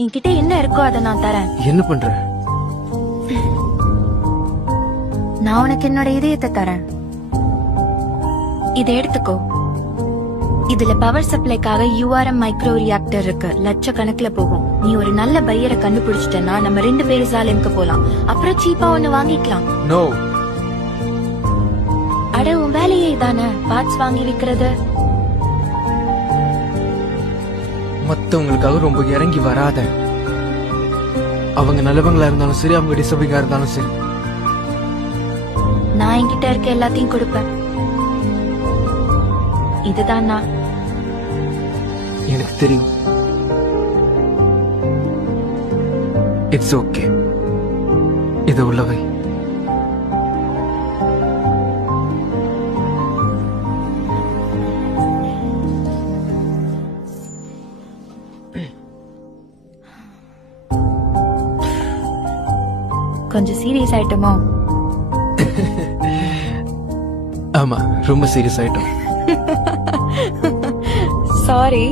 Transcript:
என்கிட்ட என்ன இருக்கோ அதை நான் தரேன். என்ன பண்ற? நான் உனக்கு என்னோட இதயத்தை தரேன். இதை எடுத்துக்கோ. இதுல பவர் சப்ளைக்காக URM மைக்ரோ ரியாக்டர் இருக்கு. லட்சக்கணக்குல போகும். நீ ஒரு நல்ல பையரை கண்டுபிடிச்சிட்டனா நம்ம 2 பேரும் சாலைக்கு போலாம். அப்புறம் சீப்பா ஒண்ணு வாங்கிக்கலாம். நோ. அட உன் வேலையே இதானே, பார்ட்ஸ் வாங்கி விக்கிறது. மத்தவங்களுக்காக ரொம்ப இறங்கி வராத. அவங்க நல்லவங்களா இருந்தாலும் சரி, அவங்க டிசர்விங்கா இருந்தாலும் சரி, நான் என்கிட்ட இருக்க எல்லாத்தையும் கொடுப்பேன். இதுதான் நான். எனக்கு தெரியும். It's okay. இத உள்ளவை. கொஞ்சம் சீரியஸ் ஆயிட்டோமோ? ஆமா, ரொம்ப சீரியஸ் ஆயிட்டோம். சாரி.